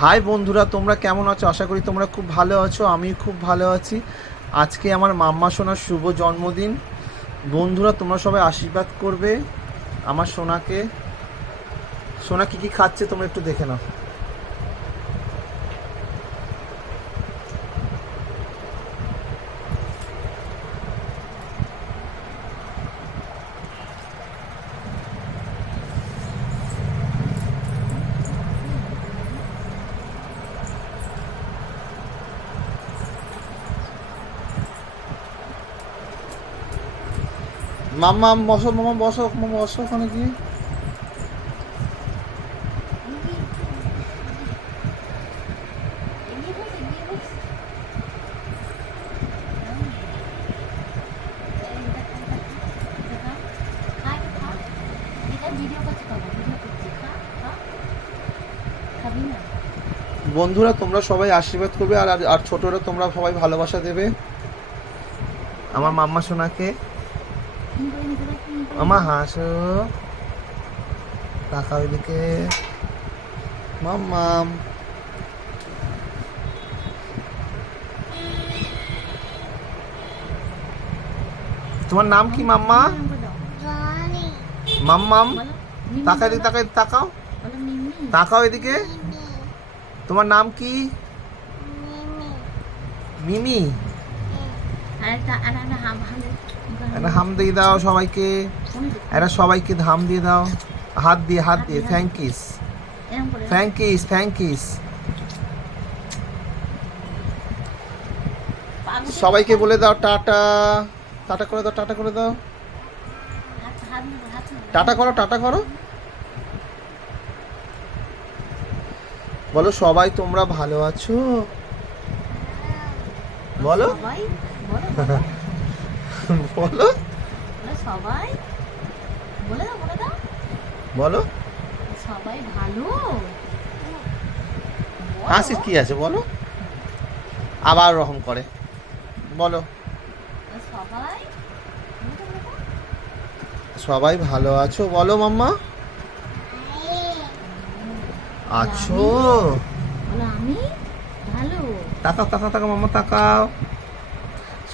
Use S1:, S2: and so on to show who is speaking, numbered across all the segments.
S1: High বন্ধুরা, তোমরা কেমন আছো? আশা করি তোমরা খুব ভালো আছো আমি খুব ভালো আছি। আজকে আমার মাম্মা সোনার শুভ জন্মদিন। বন্ধুরা, তোমরা সবাই আশীর্বাদ করবে আমার সোনাকে। সোনা কি কি খাচ্ছে তোমরা একটু দেখে নাও। মাম্মা বসো মামা বসো মামা, বসো ওখানে গিয়ে। বন্ধুরা, তোমরা সবাই আশীর্বাদ করবে, আর- আর ছোটরা তোমরা সবাই ভালোবাসা দেবে। আমার মাম্মা সোনাকে মামা হাসো তাকাও এদিকে মাম্মাম তোমার নাম কি মাম্মা মাম্মাম তাকাই দিকে তাকাই তাকাও তাকাও এদিকে তোমার নাম কি মিমি একটা হাম দিয়ে দাও সবাইকে। একটা সবাইকে ধাম দিয়ে দাও। হাত দিয়ে হাত দিয়ে। Thank is thank is thank is সবাইকে বলে দাও টাটা। টাটা করে দাও টাটা করে দাও। টাটা করো টাটা করো। বলো সবাই তোমরা ভালো আছো? বলো।
S2: বলো, সবাই। বলে দাও বলে দাও।
S1: বলো।
S2: সবাই ভালো।
S1: হাসির কি আছে বলো? আবার রকম করে। বলো
S2: সবাই।
S1: সবাই ভালো আছো? বলো মাম্মা। আছো।
S2: বলো আমি ভালো।
S1: তাকাও তাকাও তাকাও মাম্মা তাকাও।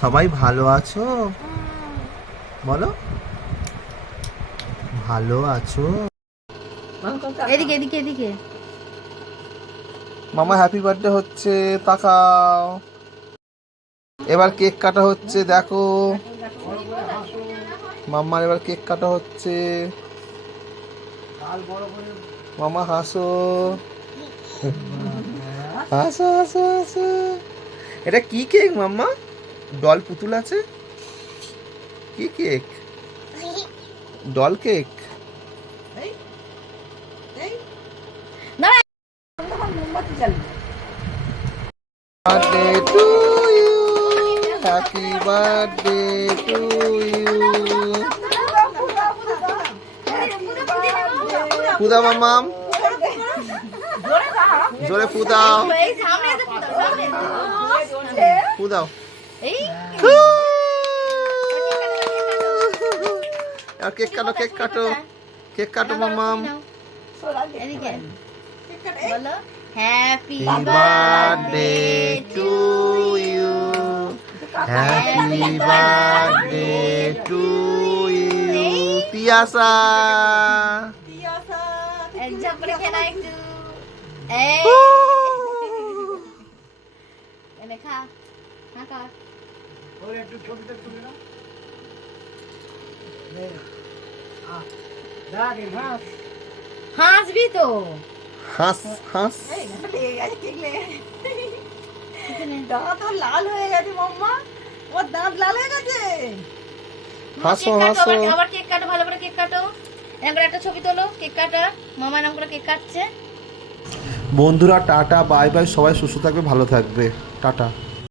S1: সবাই ভালো আছো? বলো। ভালো আছো?
S2: এদিকে এদিকে এদিকে।
S1: মামা হ্যাপি বার্থডে হচ্ছে তাকাও। এবার কেক কাটা হচ্ছে দেখো। মাম্মার এবার কেক কাটা হচ্ছে। মামা হাসো। হাসো হাসো হাসো। এটা কি কেক মাম্মা? ডল পুতুল আছে? কি কেক? Doll cake? ফুদাও মাম জোরে ফুদাও
S2: ফুদাও সামনে এসে ফুটাও, সামনে এসে।
S1: পুদাও
S2: এই
S1: আর কেক কাটো কেক কাটো কেক কাটো মামাম
S2: এদিকে বলো happy
S1: Happy birthday to you. Happy birthday to you. Tiasa.
S2: এক ঝাপড়ে খেলা একটু এই এনে খা খা খা হাসবি তো।
S1: হাস হাস।
S3: দাঁত ওর লাল হয়ে গেছে মাম্মা। ওর দাঁত লাল হয়ে গেছে।
S1: হাসো হাসো
S2: আবার- কেক কাটো ভালো করে কেক কাটো। এরকম একটা ছবি তোলো কেক কাটা। মামা নাম করে কেক কাটছে।
S1: বন্ধুরা টাটা বাই বাই। সবাই সুস্থ থাকবে ভালো থাকবে। টাটা।